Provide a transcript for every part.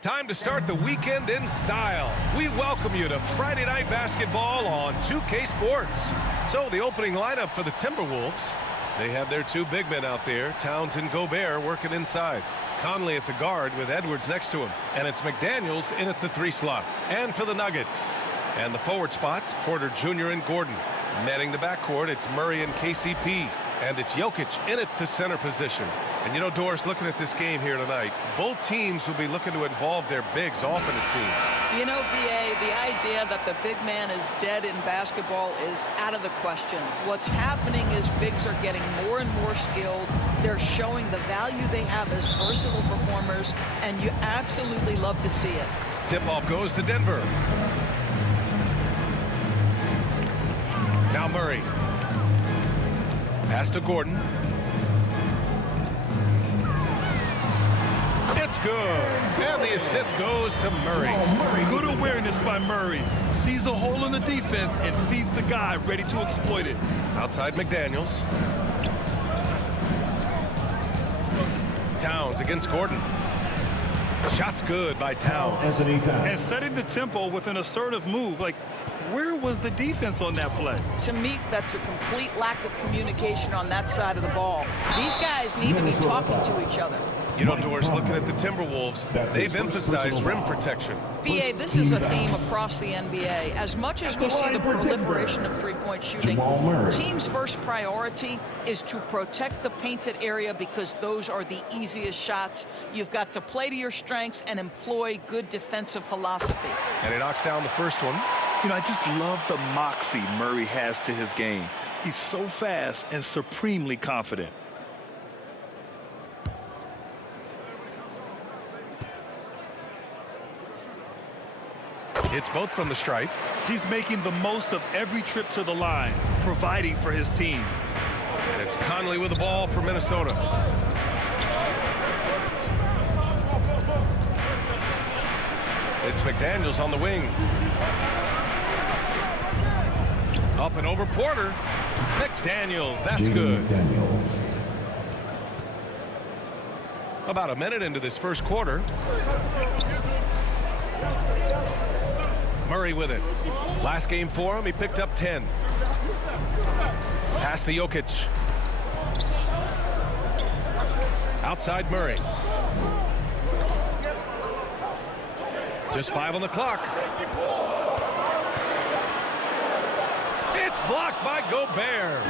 Time to start the weekend in style. We welcome you to Friday Night Basketball on 2K Sports. So the opening lineup for the TimberWolves. They have their two big men out there, Towns and Gobert, working inside. Conley at the guard with Edwards next to him. And it's McDaniels in at the 3 slot. And for the Nuggets. And the forward spots, Porter Jr. and Gordon. Manning the backcourt, it's Murray and KCP. And it's Jokic in at the center position. And you know, Doris, looking at this game here tonight, both teams will be looking to involve their bigs often, it seems. You know, BA, the idea that the big man is dead in basketball is out of the question. What's happening is bigs are getting more and more skilled. They're showing the value they have as versatile performers, and you absolutely love to see it. Tip-off goes to Denver. Now Murray. Pass to Gordon. It's good. And the assist goes to Murray. Good awareness by Murray. Sees a hole in the defense and feeds the guy ready to exploit it. Outside McDaniels. Towns against Gordon. Shot's good by Towns. And setting the tempo with an assertive move. Like, where was the defense on that play? To me, that's a complete lack of communication on that side of the ball. These guys need to be talking to each other. You know, Doris, looking at the TimberWolves, they've emphasized rim protection. BA, this is a theme across the NBA. As much as we see the proliferation of three-point shooting, teams' first priority is to protect the painted area because those are the easiest shots. You've got to play to your strengths and employ good defensive philosophy. And he knocks down the first one. You know, I just love the moxie Murray has to his game. He's so fast and supremely confident. It's both from the stripe. He's making the most of every trip to the line, providing for his team. And it's Conley with the ball for Minnesota. It's McDaniels on the wing. Up and over Porter. McDaniels, that's good. About a minute into this first quarter. Murray with it. Last game for him, he picked up 10. Pass to Jokic. Outside Murray. Just 5 on the clock. It's blocked by Gobert.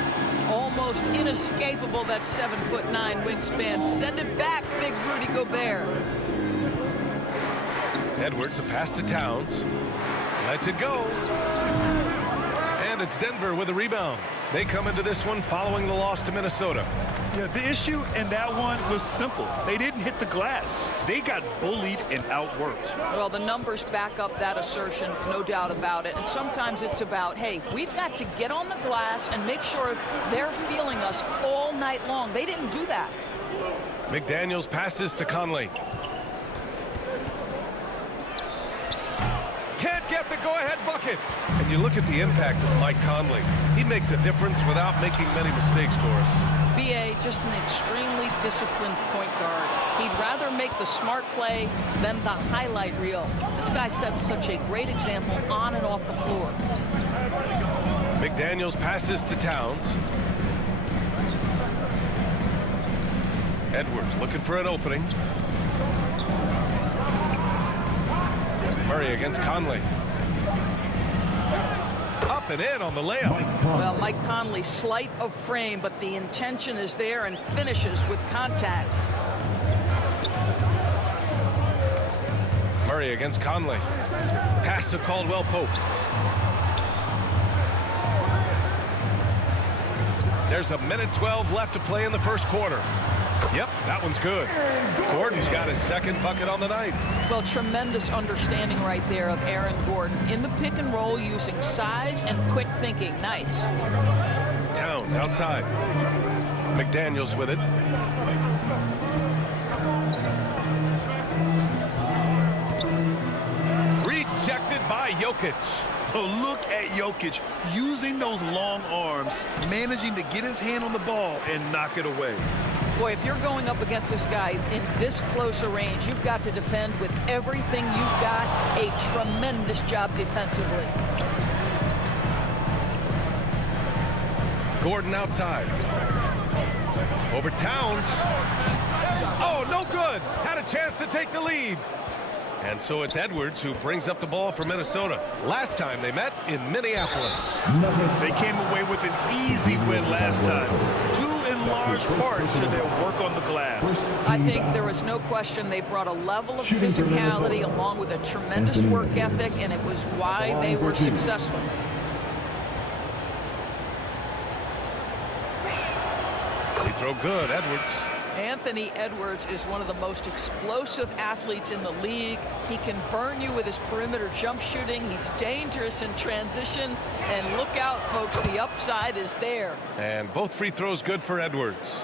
Almost inescapable, that 7'9" wingspan. Send it back, big Rudy Gobert. Edwards, a pass to Towns. Lets it go. And it's Denver with a rebound. They come into this one following the loss to Minnesota. Yeah, the issue in that one was simple. They didn't hit the glass. They got bullied and outworked. Well, the numbers back up that assertion, no doubt about it. And sometimes it's about, hey, we've got to get on the glass and make sure they're feeling us all night long. They didn't do that. McDaniels passes to Conley. Can't get the go-ahead bucket. And you look at the impact of Mike Conley. He makes a difference without making many mistakes, Doris. BA, just an extremely disciplined point guard. He'd rather make the smart play than the highlight reel. This guy sets such a great example on and off the floor. McDaniels passes to Towns. Edwards looking for an opening. Murray against Conley. Up and in on the layup. Well, Mike Conley, slight of frame, but the intention is there and finishes with contact. Murray against Conley. Pass to Caldwell Pope. There's a minute 12 left to play in the first quarter. Yep, that one's good. Gordon's got his second bucket on the night. Well, tremendous understanding right there of Aaron Gordon in the pick and roll using size and quick thinking. Nice. Towns outside. McDaniels with it. Rejected by Jokic. Oh, look at Jokic using those long arms, managing to get his hand on the ball and knock it away. Boy, if you're going up against this guy in this close a range, you've got to defend with everything you've got. A tremendous job defensively. Gordon outside. Over Towns. Oh, no good. Had a chance to take the lead. And so it's Edwards who brings up the ball for Minnesota. Last time they met in Minneapolis. They came away with an easy win last time, due in large part to their work on the glass. I think there was no question they brought a level of physicality along with a tremendous work ethic, and it was why they were successful. Free throw good, Edwards. Anthony Edwards is one of the most explosive athletes in the league. He can burn you with his perimeter jump shooting. He's dangerous in transition. And look out, folks, the upside is there. And both free throws good for Edwards.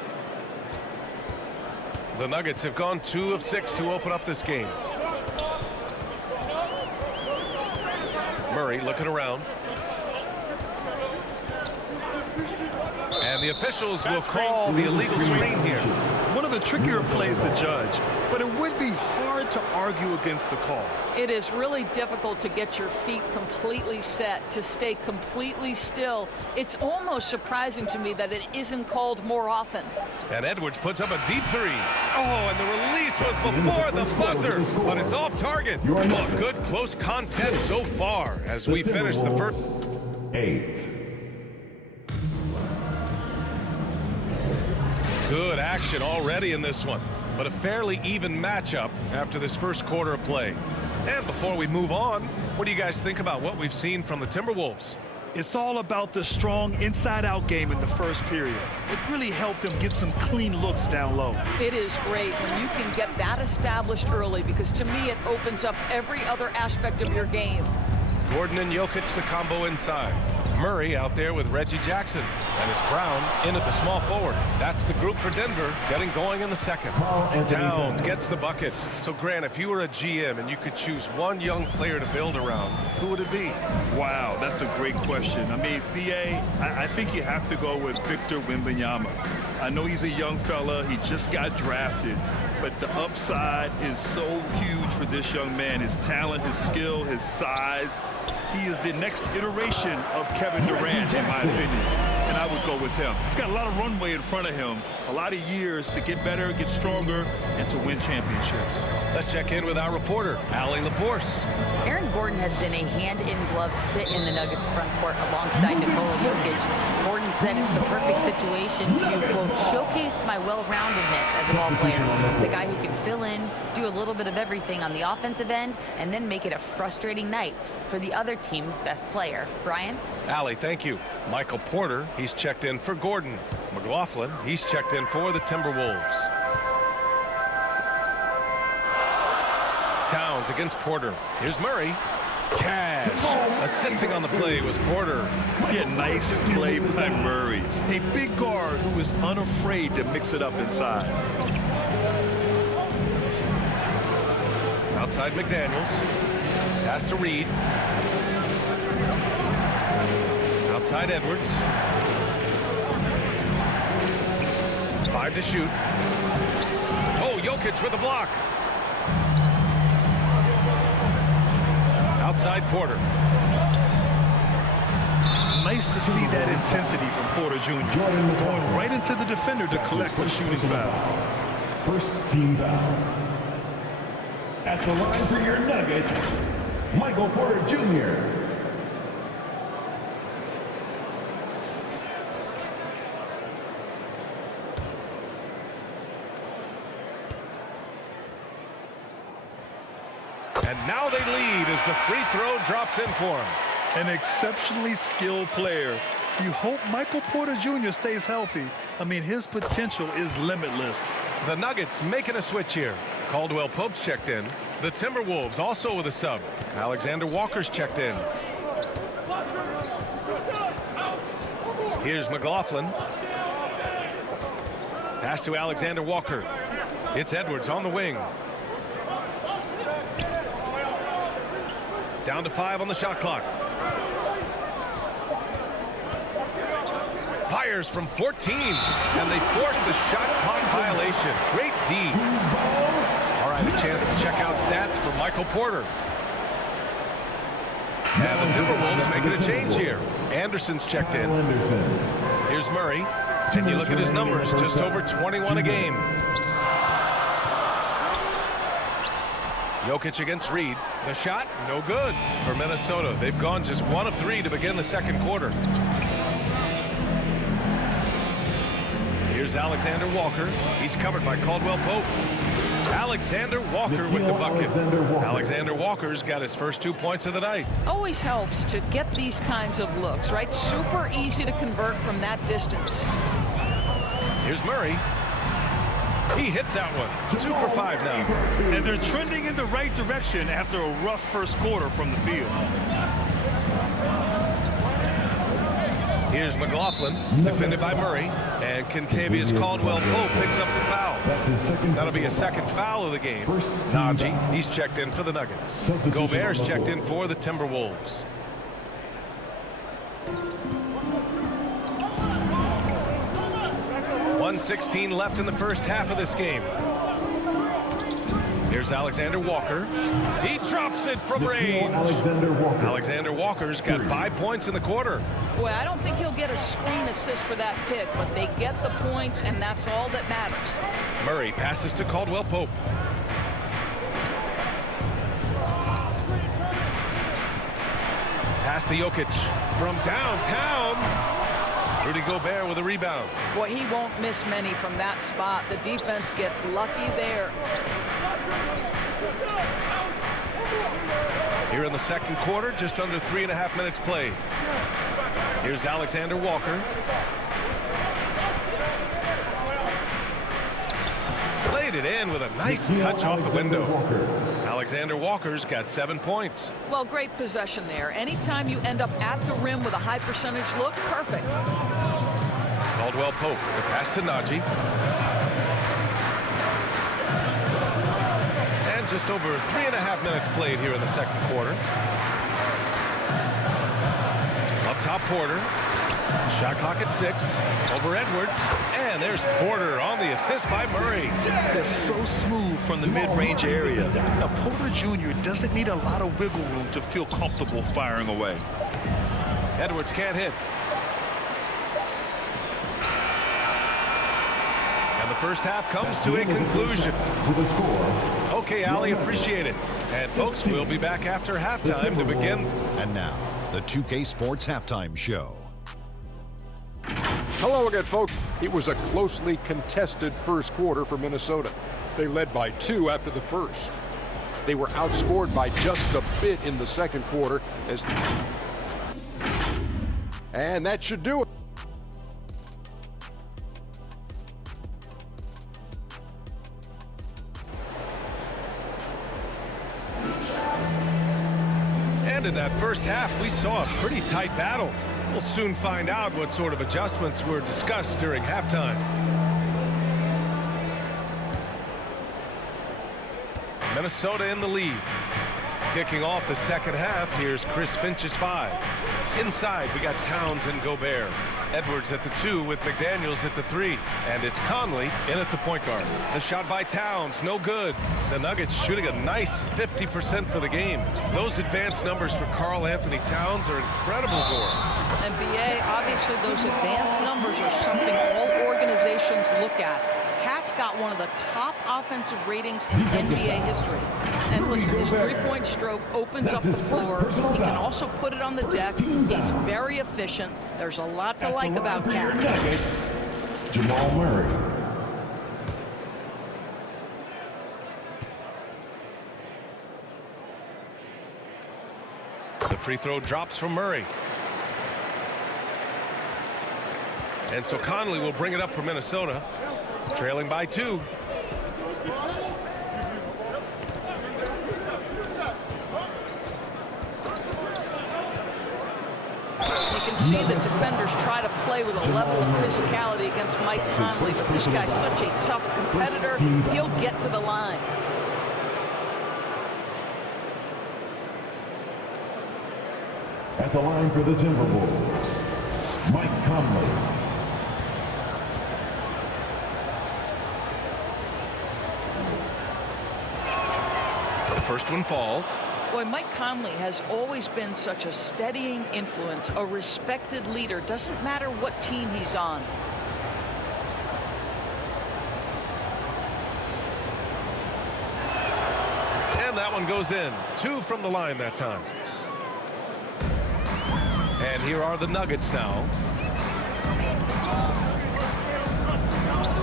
The Nuggets have gone 2 of 6 to open up this game. Murray looking around. And the officials will call the illegal screen here. One of the trickier plays to judge, but it would be hard to argue against the call. It is really difficult to get your feet completely set, to stay completely still. It's almost surprising to me that it isn't called more often. And Edwards puts up a deep three. Oh, and the release was before the buzzer, but it's off target. A good close contest so far as we finish the first. 8. Good action already in this one, but a fairly even matchup after this first quarter of play. And before we move on, what do you guys think about what we've seen from the Timberwolves? It's all about the strong inside-out game in the first period. It really helped them get some clean looks down low. It is great when you can get that established early, because to me it opens up every other aspect of your game. Gordon and Jokic the combo inside. Murray out there with Reggie Jackson. And it's Brown in at the small forward. That's the group for Denver getting going in the second. Towns gets the bucket. So, Grant, if you were a GM and you could choose one young player to build around, who would it be? Wow, that's a great question. I mean, BA, I think you have to go with Victor Wembanyama. I know he's a young fella. He just got drafted. But the upside is so huge for this young man. His talent, his skill, his size. He is the next iteration of Kevin Durant, in my opinion. And I would go with him. He's got a lot of runway in front of him. A lot of years to get better, get stronger, and to win championships. Let's check in with our reporter, Allie LaForce. Aaron Gordon has been a hand-in-glove fit in the Nuggets front court alongside Nikola Jokic. Gordon said it's the perfect situation to, quote, showcase my well-roundedness as a ball player. The guy who can fill in, do a little bit of everything on the offensive end, and then make it a frustrating night for the other team's best player. Brian? Allie, thank you. Michael Porter, he's checked in for Gordon. McLaughlin, he's checked in for the Timberwolves. Towns against Porter. Here's Murray. Cash. Assisting on the play was Porter. Yeah, nice play by Murray. A big guard who is unafraid to mix it up inside. Outside McDaniels. Pass to Reed. Outside Edwards. 5 to shoot. Oh, Jokic with a block. Outside Porter. Nice to see that intensity from Porter Jr. Going right into the defender to collect the shooting foul. First team foul. At the line for your Nuggets, Michael Porter Jr. And now they lead as the free throw drops in for him. An exceptionally skilled player. You hope Michael Porter Jr. stays healthy. I mean, his potential is limitless. The Nuggets making a switch here. Caldwell Pope's checked in. The Timberwolves also with a sub. Alexander Walker's checked in. Here's McLaughlin. Pass to Alexander Walker. It's Edwards on the wing. Down to 5 on the shot clock. Fires fires from 14, and they forced the shot clock violation. Great D. All right, a chance to check out stats for Michael Porter. And the Timberwolves making a change here. Anderson's checked in. Here's Murray. And you look at his numbers, just over 21 a game. Jokic against Reed. The shot, no good for Minnesota. They've gone just 1 of 3 to begin the second quarter. Here's Alexander Walker. He's covered by Caldwell Pope. Alexander Walker with the bucket. Alexander Walker's got his first 2 points of the night. Always helps to get these kinds of looks, right? Super easy to convert from that distance. Here's Murray. He hits that one. 2 for 5 now. And they're trending in the right direction after a rough first quarter from the field. Here's McLaughlin, defended by Murray. And Kentavious Caldwell-Pope picks up the foul. That'll be a second foul of the game. Najee, he's checked in for the Nuggets. Gobert's checked in for the Timberwolves. .116 left in the first half of this game. Here's Alexander Walker. He drops it from range. Alexander Walker's got 5 points in the quarter. Boy, I don't think he'll get a screen assist for that pick, but they get the points, and that's all that matters. Murray passes to Caldwell Pope. Pass to Jokic from downtown. Rudy Gobert with a rebound. Boy, he won't miss many from that spot. The defense gets lucky there. Here in the second quarter, just under 3.5 minutes played. Here's Alexander Walker. Played it in with a nice touch off the window. Alexander Walker's got 7 points. Well, great possession there. Anytime you end up at the rim with a high percentage look, perfect. Caldwell Pope, the pass to Najee. And just over 3.5 minutes played here in the second quarter. Up top, Porter. Shot clock at 6. Over Edwards. And there's Porter on the assist by Murray. That's so smooth from the mid-range area. Now, Porter Jr. doesn't need a lot of wiggle room to feel comfortable firing away. Edwards can't hit. And the first half comes to a conclusion. Okay, Ali, appreciate it. And folks, we'll be back after halftime to begin. And now, the 2K Sports Halftime Show. Hello again, folks. It was a closely contested first quarter for Minnesota. They led by 2 after the first. They were outscored by just a bit in the second quarter. And that should do it. And in that first half, we saw a pretty tight battle. We'll soon find out what sort of adjustments were discussed during halftime. Minnesota in the lead. Kicking off the second half, here's Chris Finch's 5. Inside, we got Towns and Gobert. Edwards at the 2 with McDaniels at the 3. And it's Conley in at the point guard. The shot by Towns, no good. The Nuggets shooting a nice 50% for the game. Those advanced numbers for Karl Anthony Towns are incredible for us. And BA, obviously those advanced numbers are something all organizations look at. Cat's got one of the top offensive ratings in NBA history. And listen, his three-point stroke opens up the floor. He can also put it on the deck. He's very efficient. There's a lot to like about Cat. Jamal Murray. The free throw drops from Murray. And so Conley will bring it up for Minnesota, trailing by 2. You can see the defenders try to play with a level of physicality against Mike Conley, but this guy's such a tough competitor, he'll get to the line. At the line for the Timberwolves, Mike Conley. The first one falls. Boy, Mike Conley has always been such a steadying influence, a respected leader. Doesn't matter what team he's on. And that one goes in. 2 from the line that time. And here are the Nuggets now.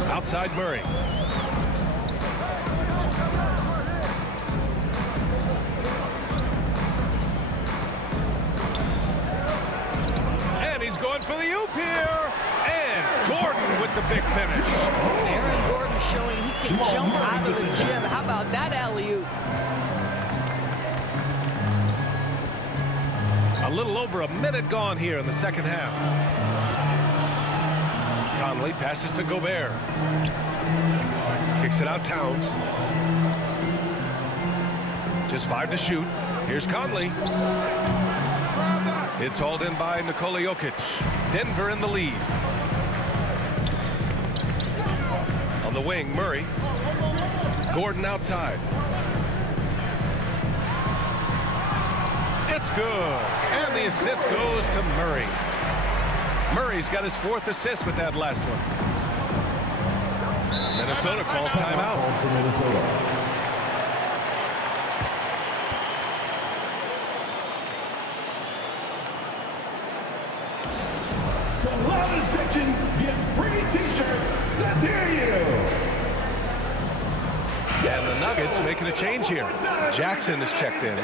Outside Murray. And he's going for the oop here. And Gordon with the big finish. Aaron Gordon showing he can jump out of the gym. How about that alley-oop? A little over a minute gone here in the second half. Conley passes to Gobert. Kicks it out Towns. Just 5 to shoot. Here's Conley. It's hauled in by Nikola Jokic. Denver in the lead. On the wing, Murray. Gordon outside. It's good. And the assist goes to Murray. Murray's got his 4th assist with that last one. Minnesota calls timeout. The loudest section gets free t-shirts. Let's hear you. And the Nuggets making a change here. Jackson is checked in.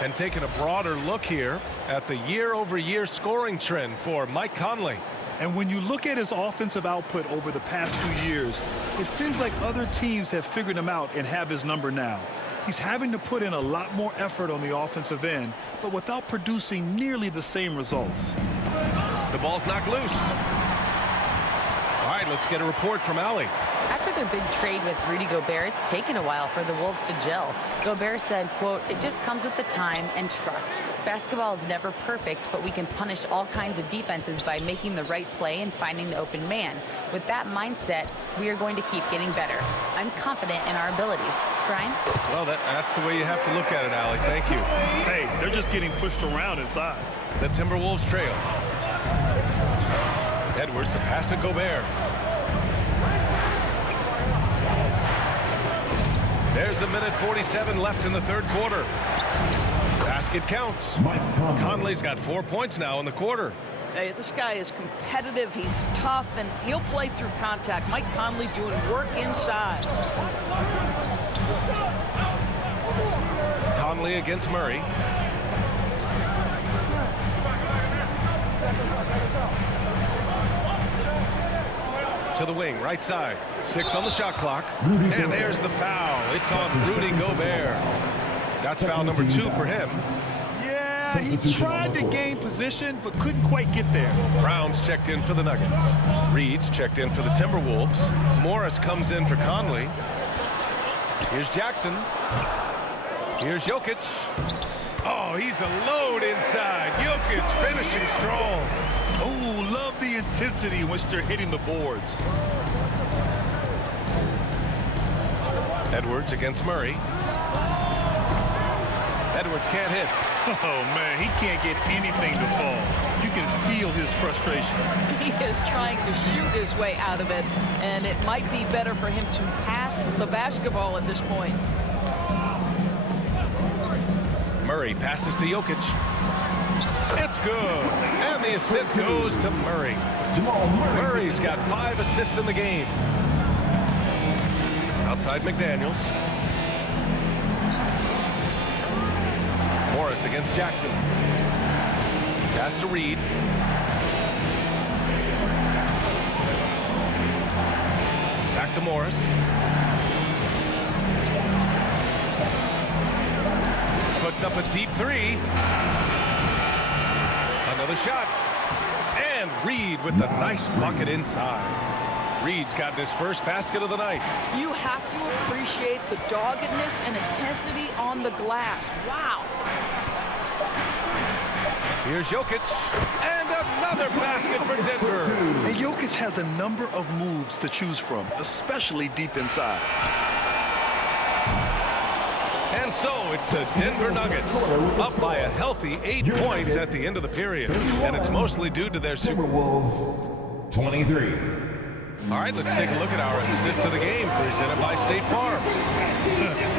And taking a broader look here at the year-over-year scoring trend for Mike Conley. And when you look at his offensive output over the past few years, it seems like other teams have figured him out and have his number now. He's having to put in a lot more effort on the offensive end, but without producing nearly the same results. The ball's knocked loose. All right, let's get a report from Allie. After their big trade with Rudy Gobert, it's taken a while for the Wolves to gel. Gobert said, quote, "It just comes with the time and trust. Basketball is never perfect, but we can punish all kinds of defenses by making the right play and finding the open man. With that mindset, we are going to keep getting better. I'm confident in our abilities." Brian? Well, that's the way you have to look at it, Allie. Thank you. Hey, they're just getting pushed around inside. The Timberwolves trail. Edwards, a pass to Gobert. There's a minute 47 left in the third quarter. Basket counts. Conley's got 4 points now in the quarter. Hey, this guy is competitive. He's tough, and he'll play through contact. Mike Conley doing work inside. Conley against Murray. To the wing, right side. 6 on the shot clock. And there's the foul. It's on Rudy Gobert. That's foul number 2 for him. Yeah, he tried to gain position, but couldn't quite get there. Brown's checked in for the Nuggets. Reed's checked in for the Timberwolves. Morris comes in for Conley. Here's Jackson. Here's Jokic. Oh, he's a load inside. Jokic finishing strong. Oh, love the intensity in which they're hitting the boards. Edwards against Murray. Edwards can't hit. Oh, man, he can't get anything to fall. You can feel his frustration. He is trying to shoot his way out of it, and it might be better for him to pass the basketball at this point. Murray passes to Jokic. It's good. And the assist goes to Murray. Murray's got 5 assists in the game. Outside McDaniels. Morris against Jackson. Pass to Reed. Back to Morris. Puts up a deep 3. Another shot. And Reed with the nice bucket inside. Reed's gotten his first basket of the night. You have to appreciate the doggedness and intensity on the glass. Wow. Here's Jokic. And another basket for Denver. And Jokic has a number of moves to choose from, especially deep inside. it's the Denver Nuggets up by a healthy 8 points at the end of the period. And it's mostly due to their TimberWolves 23. All right, let's take a look at our assist of the game presented by State Farm.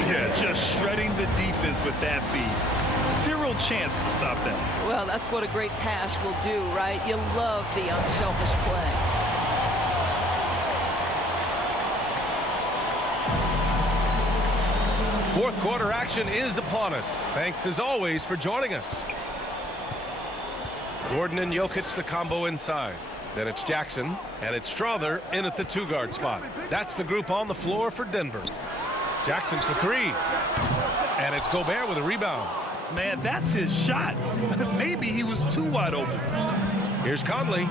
Yeah, just shredding the defense with that feed. Zero chance to stop that. Well, that's what a great pass will do, right? You love the unselfish play. Fourth quarter action is upon us. Thanks as always for joining us. Gordon and Jokic, the combo inside. Then it's Jackson, and it's Strother in at the 2-guard spot. That's the group on the floor for Denver. Jackson for 3. And it's Gobert with a rebound. Man, that's his shot. Maybe he was too wide open. Here's Conley.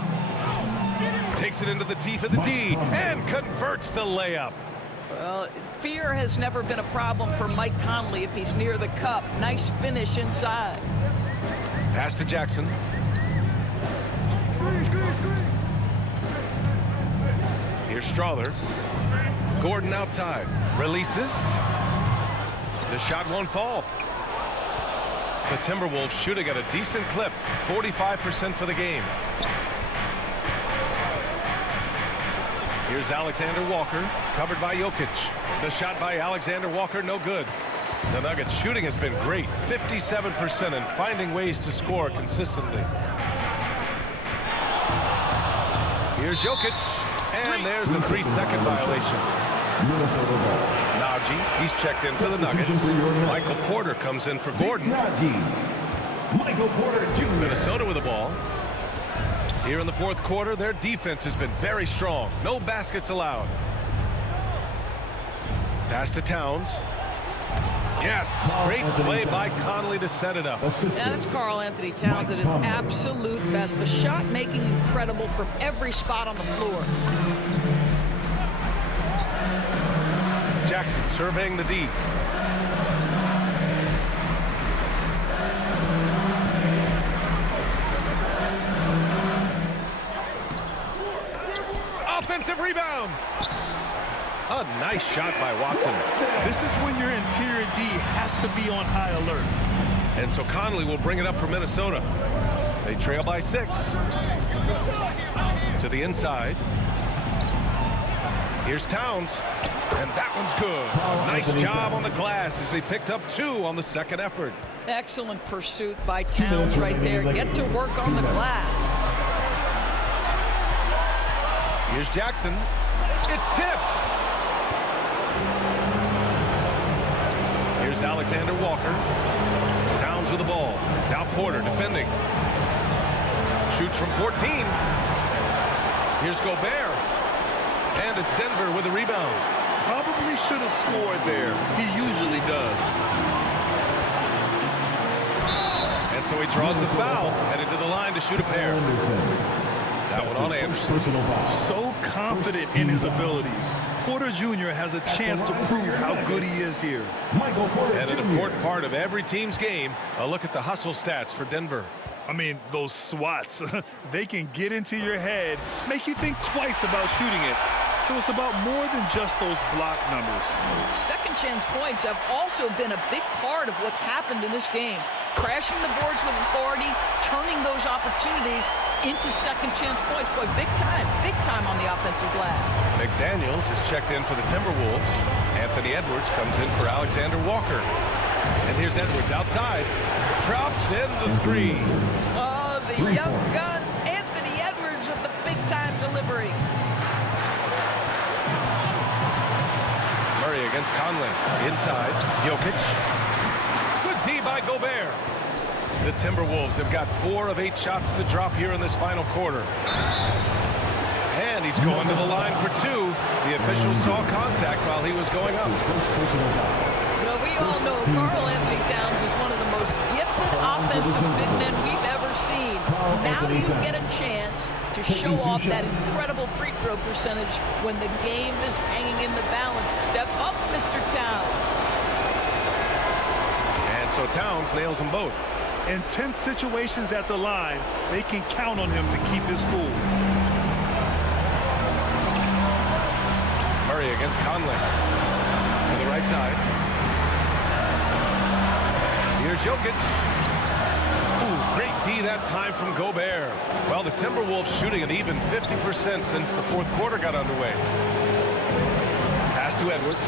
Takes it into the teeth of the D and converts the layup. Well, fear has never been a problem for Mike Conley if he's near the cup. Nice finish inside. Pass to Jackson. Here's Strother. Gordon outside. Releases. The shot won't fall. The Timberwolves shooting at a decent clip. 45% for the game. Here's Alexander Walker, covered by Jokic. The shot by Alexander Walker, no good. The Nuggets shooting has been great. 57% and finding ways to score consistently. Here's Jokic. And there's a 3-second violation. Minnesota ball. Najee, he's checked in for the Nuggets. Michael Porter comes in for Gordon. Michael Porter Jr. Minnesota with the ball. Here in the fourth quarter, their defense has been very strong. No baskets allowed. Pass to Towns. Yes, great play by Conley to set it up. Yeah, that's Karl Anthony Towns at his absolute best. The shot making incredible from every spot on the floor. Jackson surveying the D. Offensive rebound. A nice shot by Watson. This is when your interior D has to be on high alert. And so Conley will bring it up for Minnesota. They trail by 6. To the inside. Here's Towns. And that one's good. Nice job on the glass as they picked up 2 on the second effort. Excellent pursuit by Towns right there. Get to work on the glass. Here's Jackson. It's tipped. Here's Alexander Walker. Towns with the ball. Now Porter defending. Shoots from 14. Here's Gobert. And it's Denver with the rebound. Probably should have scored there. He usually does. And so he draws the foul. Headed to the line to shoot a pair. That one on Anderson. So confident in his abilities. Porter Jr. has a chance to prove how good he is here. And an important part of every team's game, a look at the hustle stats for Denver. I mean, those swats, they can get into your head, make you think twice about shooting it. So it's about more than just those block numbers. Second chance points have also been a big part of what's happened in this game. Crashing the boards with authority, turning those opportunities into second chance points. Boy, big time on the offensive glass. McDaniels is checked in for the Timberwolves. Anthony Edwards comes in for Alexander Walker. And here's Edwards outside. Drops in the 3. Oh, the young gun, Anthony Edwards with the big-time delivery. Murray against Conley. Inside, Jokic. Good D by Gobert. The Timberwolves have got 4 of 8 shots to drop here in this final quarter. And he's going to the line for 2. The official saw contact while he was going up. Well, we all know Karl Anthony Towns is one of the most gifted offensive big men we've ever seen. Now you get a chance to show off that incredible free throw percentage when the game is hanging in the balance. Step up, Mr. Towns. And so Towns nails them both. In tense situations at the line, they can count on him to keep his cool. Murray against Conley. To the right side. Jokic. Ooh, great D that time from Gobert. Well, the Timberwolves shooting an even 50% since the fourth quarter got underway. Pass to Edwards.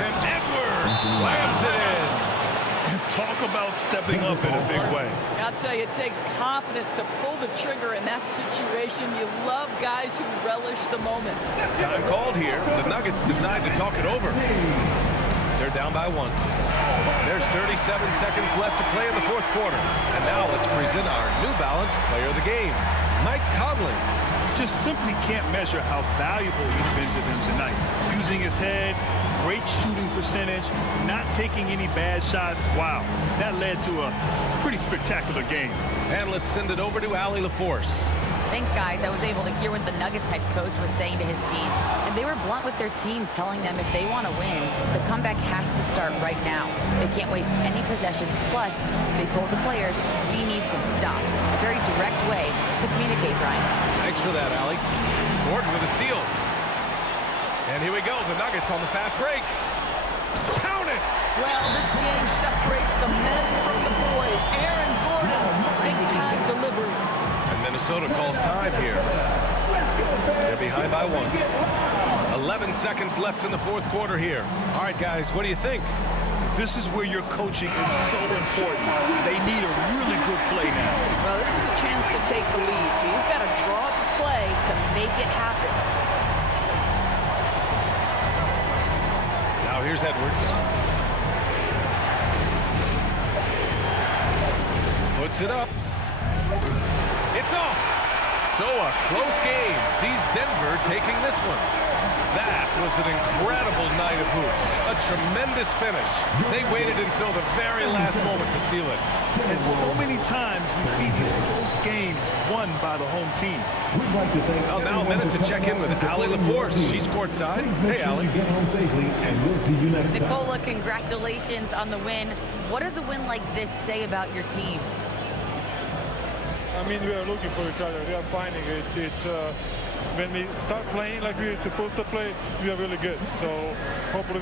And Edwards slams it in. Talk about stepping up in a big way. I'll tell you, it takes confidence to pull the trigger in that situation. You love guys who relish the moment. Time called here. The Nuggets decide to talk it over. They're down by 1. There's 37 seconds left to play in the fourth quarter. And now let's present our New Balance player of the game, Mike Conley. Just simply can't measure how valuable he's been to them tonight. Using his head, great shooting percentage, not taking any bad shots. Wow, that led to a pretty spectacular game. And let's send it over to Allie LaForce. Thanks, guys. I was able to hear what the Nuggets head coach was saying to his team. And they were blunt with their team, telling them if they want to win, the comeback has to start right now. They can't waste any possessions. Plus, they told the players, we need some stops. A very direct way to communicate, Brian. Thanks for that, Allie. Gordon with a steal. And here we go, the Nuggets on the fast break. Count it! Well, this game separates the men from the boys. Aaron Gordon, big-time delivery. And Minnesota calls time here. They're behind by 1. 11 seconds left in the fourth quarter here. All right, guys, what do you think? This is where your coaching is so important. They need a really good play now. Well, this is a chance to take the lead, so you've got to draw up a play to make it happen. Now here's Edwards. Puts it up. It's off. So a close game sees Denver taking this one. That was an incredible night of hoops. A tremendous finish. They waited until the very last moment to seal it. And so many times we see these close games won by the home team. Well, now a minute to check in with Allie LaForce. She's courtside. Hey, Allie. Nikola, congratulations on the win. What does a win like this say about your team? I mean, we are looking for each other. We are finding it. When we start playing like we're supposed to play, we are really good. So hopefully